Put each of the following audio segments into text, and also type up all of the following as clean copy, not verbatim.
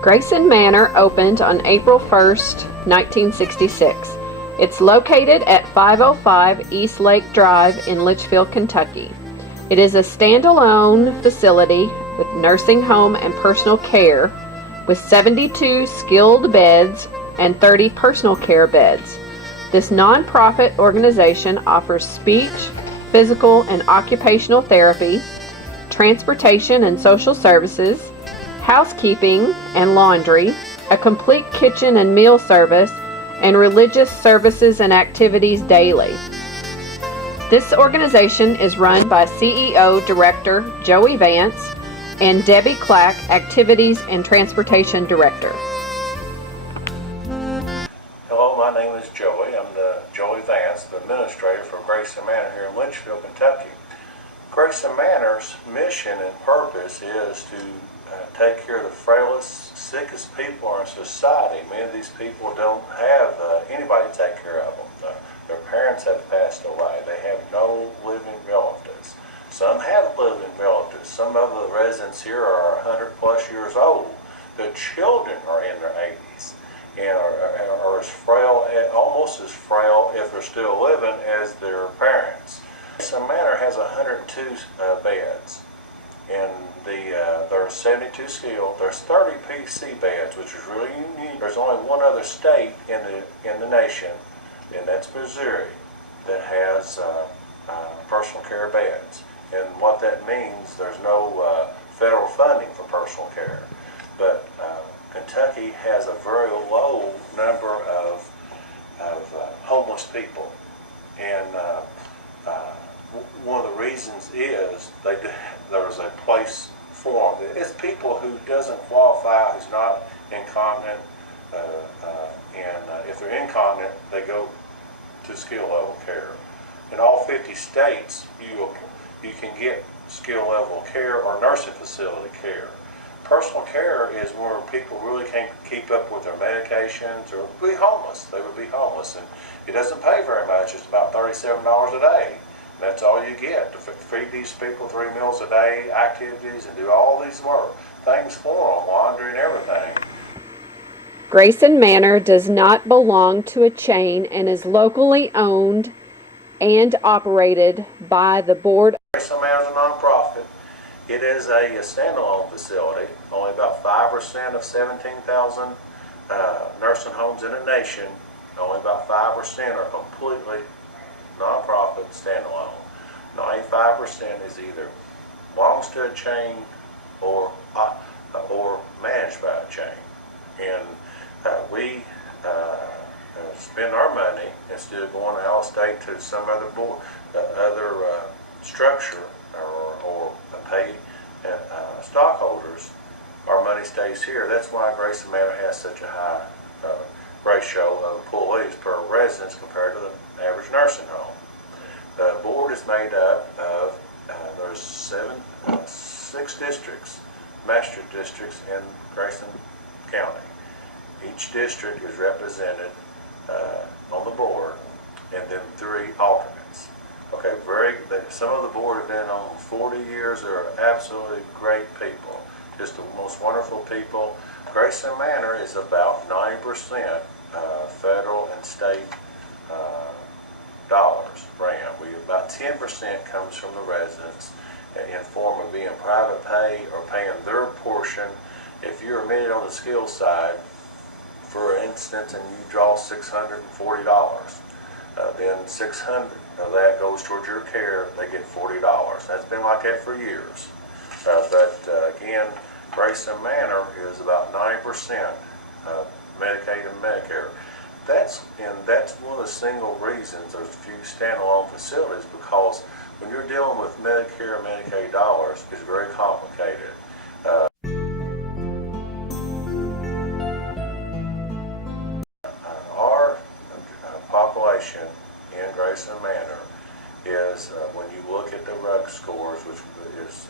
Grayson Manor opened on April 1st, 1966. It's located at 505 East Lake Drive in Leitchfield, Kentucky. It is a standalone facility with nursing home and personal care with 72 skilled beds and 30 personal care beds. This nonprofit organization offers speech, physical and occupational therapy, transportation and social services, housekeeping and laundry, a complete kitchen and meal service, and religious services and activities daily. This organization is run by CEO Director Joey Vance and Debbie Clack, Activities and Transportation Director. Hello, my name is Joey. I'm the Joey Vance, the administrator for Grayson Manor here in Leitchfield, Kentucky. Grayson Manor's mission and purpose is to take care of the frailest, sickest people in our society. Many of these people don't have anybody to take care of them. Their parents have passed away. They have no living relatives. Some have living relatives. Some of the residents here are 100 plus years old. The children are in their 80s and are as frail, almost as frail if they're still living, as their parents. Grayson Manor has 102 beds. And there are 72 skilled. There's 30 PC beds, which is really unique. There's only one other state in the nation, and that's Missouri, that has personal care beds. And what that means, there's no federal funding for personal care. But Kentucky has a very low number of homeless people, and one of the reasons is there's a place for them. It's people who doesn't qualify, who's not incontinent, and if they're incontinent, they go to skill level care. In all 50 states, you can get skill level care or nursing facility care. Personal care is where people really can't keep up with their medications or be homeless. They would be homeless, and it doesn't pay very much. It's about $37 a day. That's all you get to feed these people 3 meals a day, activities, and do all these things for them, laundry and everything. Grayson Manor does not belong to a chain and is locally owned and operated by the board. Grayson Manor is a nonprofit. It is a standalone facility. Only about 5% of 17,000 nursing homes in the nation, only about 5% are completely nonprofit, standalone. 95% is either belongs to a chain or managed by a chain. And we spend our money instead of going out of state to some other structure or pay stockholders. Our money stays here. That's why Grayson Manor has such a high ratio of employees per residence compared to the average nursing home. The board is made up of there's 6 districts, master districts in Grayson County. Each district is represented on the board, and then 3 alternates. Okay, some of the board have been on 40 years. They're absolutely great people, just the most wonderful people. Grayson Manor is about 90% federal and state dollars ran. About 10% comes from the residents in form of being private pay or paying their portion. If you're admitted on the skills side, for instance, and you draw $640, then $600 of that goes towards your care. They get $40. That's been like that for years. Again, Grayson Manor is about 90% Medicaid and Medicare. That's one of the single reasons there's a few standalone facilities, because when you're dealing with Medicare and Medicaid dollars, it's very complicated. Our population in Grayson Manor is, when you look at the RUG scores, which is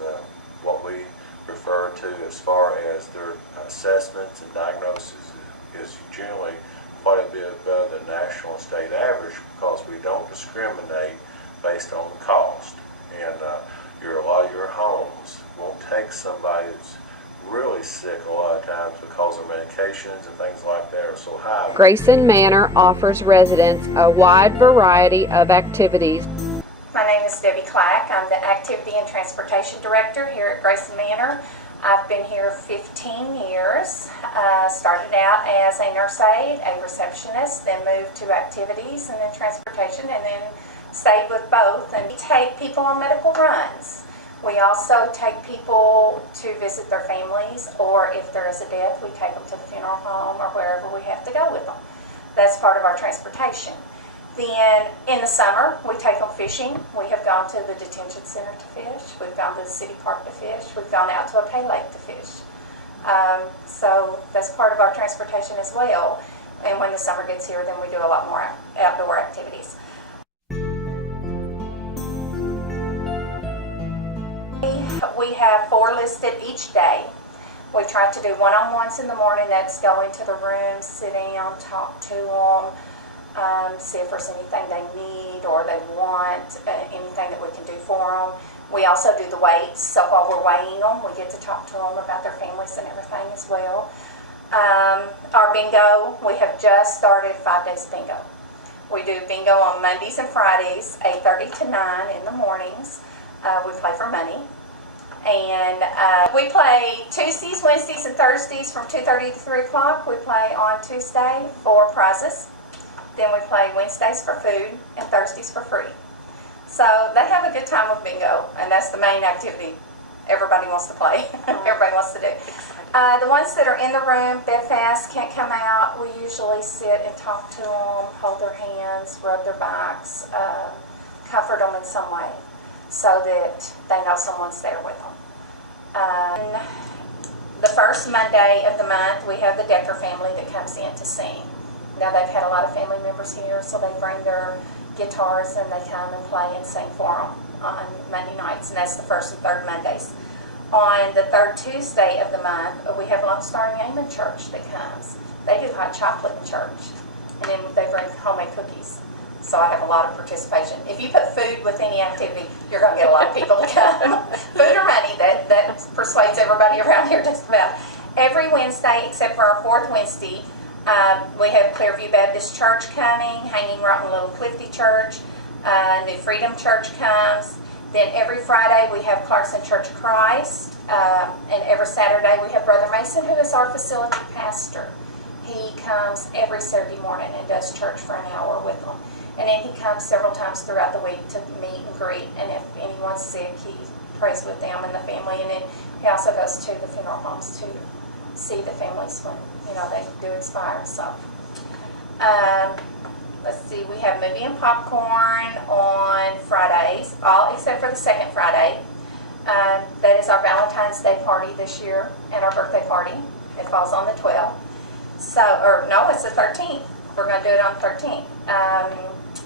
what we refer to as far as their assessments and diagnoses, is generally quite a bit above the national and state average, because we don't discriminate based on cost. And a lot of your homes won't take somebody that's really sick a lot of times because their medications and things like that are so high. Grayson Manor offers residents a wide variety of activities. My name is Debbie Clack. I'm the Activity and Transportation Director here at Grayson Manor. I've been here 15 years. Started out as a nurse aide, a receptionist, then moved to activities and then transportation, and then stayed with both. And we take people on medical runs. We also take people to visit their families, or if there is a death, we take them to the funeral home or wherever we have to go with them. That's part of our transportation. Then in the summer, we take them fishing. We have gone to the detention center to fish. We've gone to the city park to fish. We've gone out to a pay lake to fish. So that's part of our transportation as well. And when the summer gets here, then we do a lot more outdoor activities. We have 4 listed each day. We try to do one-on-ones in the morning. That's go into the room, sit down, talk to them, see if there's anything they need or they want, anything that we can do for them. We also do the weights, so while we're weighing them, we get to talk to them about their families and everything as well. Our bingo, we have just started 5 days bingo. We do bingo on Mondays and Fridays, 8:30 to 9 in the mornings. We play for money. And we play Tuesdays, Wednesdays, and Thursdays from 2:30 to 3 o'clock. We play on Tuesday for prizes. Then we play Wednesdays for food and Thursdays for free. So they have a good time with bingo, and that's the main activity everybody wants to play, everybody wants to do. The ones that are in the room, bedfast, can't come out, we usually sit and talk to them, hold their hands, rub their backs, comfort them in some way so that they know someone's there with them. The first Monday of the month, we have the Decker family that comes in to sing. Now they've had a lot of family members here, so they bring their guitars and they come and play and sing for them on Monday nights, and that's the first and third Mondays. On the third Tuesday of the month, we have Lone Star Yeoman Church that comes. They do hot chocolate in church, and then they bring homemade cookies. So I have a lot of participation. If you put food with any activity, you're going to get a lot of people to come. Food or money, that persuades everybody around here just about. Every Wednesday, except for our fourth Wednesday, we have Clearview Baptist Church coming, Hanging Rock and Little Clifty Church, New Freedom Church comes. Then every Friday we have Clarkson Church of Christ, and every Saturday we have Brother Mason, who is our facility pastor. He comes every Saturday morning and does church for an hour with them. And then he comes several times throughout the week to meet and greet, and if anyone's sick, he prays with them and the family. And then he also goes to the funeral homes to see the families when they do expire. So let's see, we have movie and popcorn on Fridays, all except for the second Friday. That is our Valentine's Day party this year and our birthday party. It falls on the 12th. So, or no, it's the 13th. We're going to do it on the 13th.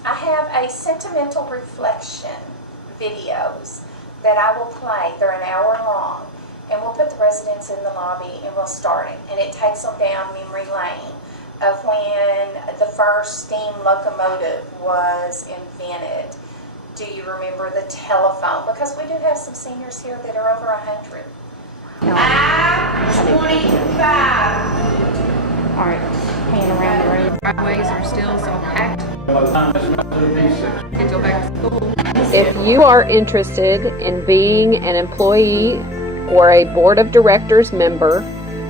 I have a sentimental reflection videos that I will play. They're an hour long. And we'll put the residents in the lobby and we'll start it. And it takes them down memory lane of when the first steam locomotive was invented. Do you remember the telephone? Because we do have some seniors here that are over 100. I'm 25. All right, pan around the room. Driveways are still so packed. Kids go back to school. If you are interested in being an employee or a board of directors member,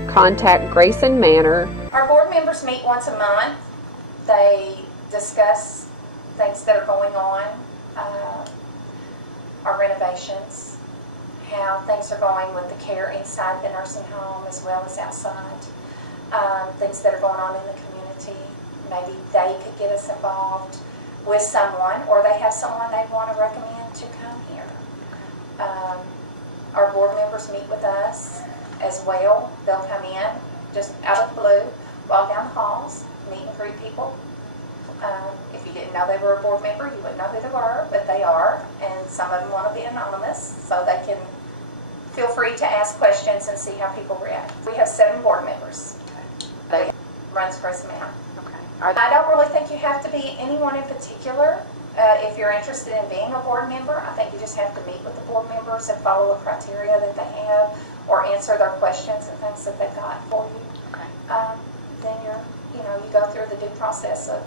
contact Grayson Manor. Our board members meet once a month. They discuss things that are going on, our renovations, how things are going with the care inside the nursing home as well as outside, things that are going on in the community. Maybe they could get us involved with someone, or they have someone they want to recommend to come here. Our board members meet with us as well. They'll come in just out of the blue, walk down the halls, meet and greet people. If you didn't know they were a board member, you wouldn't know who they were, but they are, and some of them want to be anonymous, so they can feel free to ask questions and see how people react. We have 7 board members. They runs GraysonManor. Okay. I don't really think you have to be anyone in particular. if you're interested in being a board member, I think you just have to meet with the board members and follow the criteria that they have, or answer their questions and things that they've got for you. Okay. Then you go through the due process of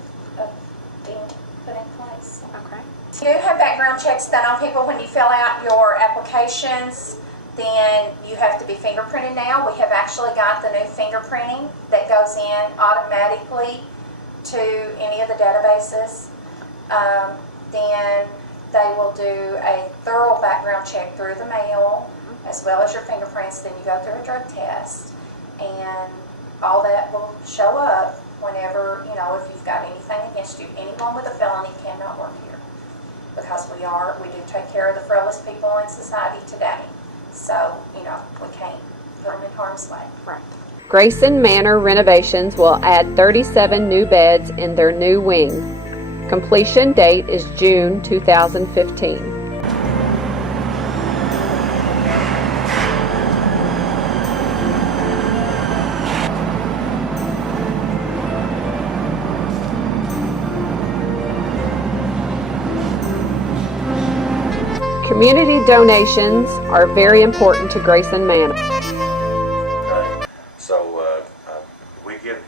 being put in place. Okay. You do have background checks done on people when you fill out your applications. Then you have to be fingerprinted now. We have actually got the new fingerprinting that goes in automatically to any of the databases. Then they will do a thorough background check through the mail, as well as your fingerprints. Then you go through a drug test, and all that will show up whenever, if you've got anything against you. Anyone with a felony cannot work here, because we do take care of the frailest people in society today. So, we can't put them in harm's way. Right. Grayson Manor renovations will add 37 new beds in their new wing. Completion date is June 2015. Community donations are very important to Grayson Manor. Okay. So we get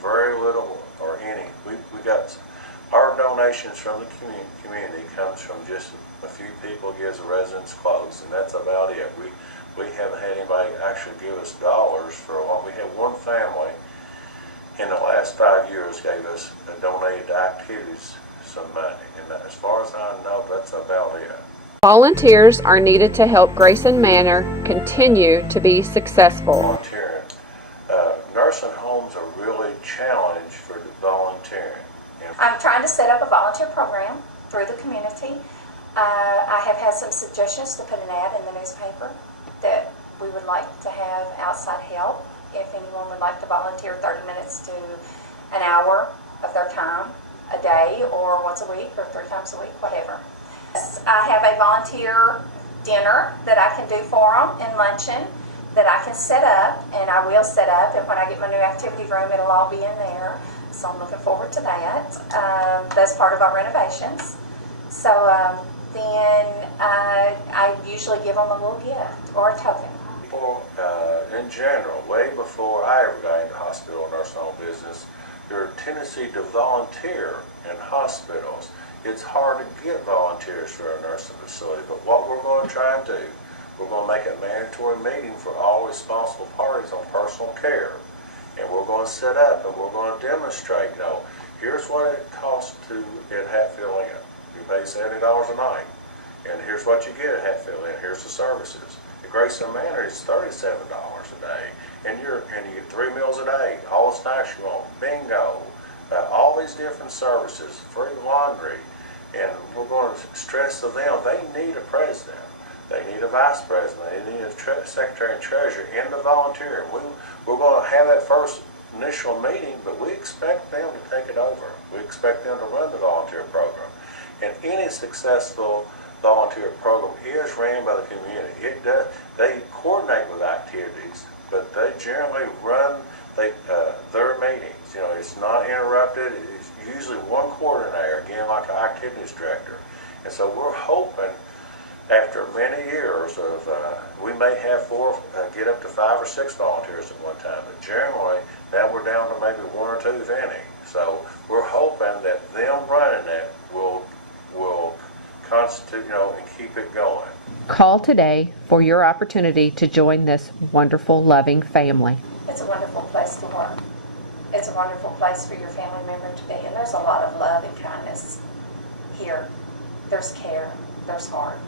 very little or any. We got our donations from the community comes from just a few people gives the residents clothes, and that's about it. We haven't had anybody actually give us dollars for a while. We had one family in the last 5 years gave us donated to activities some money, and as far as I know, that's about it. Volunteers are needed to help Grayson Manor continue to be successful. Volunteering. Nursing homes are really challenged for volunteering. I'm trying to set up a volunteer program through the community. I have had some suggestions to put an ad in the newspaper that we would like to have outside help. If anyone would like to volunteer 30 minutes to an hour of their time a day, or once a week, or 3 times a week, whatever. I have a volunteer dinner that I can do for them, and luncheon that I can set up, and I will set up, and when I get my new activity room, it'll all be in there. So I'm looking forward to that. That's part of our renovations. So then I usually give them a little gift or a token. People, in general, way before I ever got into hospital or nursing home business, there's a tendency to volunteer in hospitals. It's hard to get volunteers for a nursing facility, but what we're going to try and do, we're going to make a mandatory meeting for all responsible parties on personal care. And we're going to set up and we're going to demonstrate, here's what it costs to get Hatfield Inn. You pay $70 a night. And here's what you get at Hatfield Inn. Here's the services. At Grayson Manor, it's $37 a day. And you get 3 meals a day, all the snacks you want, bingo, all these different services, free laundry. And we're going to stress to them, they need a president. They need a vice president. They need a secretary and treasurer in the volunteering. We're going to have that first initial meeting, but we expect them to take it over. We expect them to run the volunteer program. And any successful volunteer program is ran by the community. They coordinate with activities, but they generally run their meetings. It's not interrupted. It's usually one coordinator, again, like an activities director. And so we're hoping, after many years of, we may have get up to 5 or 6 volunteers at one time, but generally, now we're down to maybe 1 or 2 vending. So we're hoping that them running it will constitute, and keep it going. Call today for your opportunity to join this wonderful, loving family. It's a wonderful place to work. It's a wonderful place for your family member to be, and there's a lot of love and kindness here. There's care, there's heart.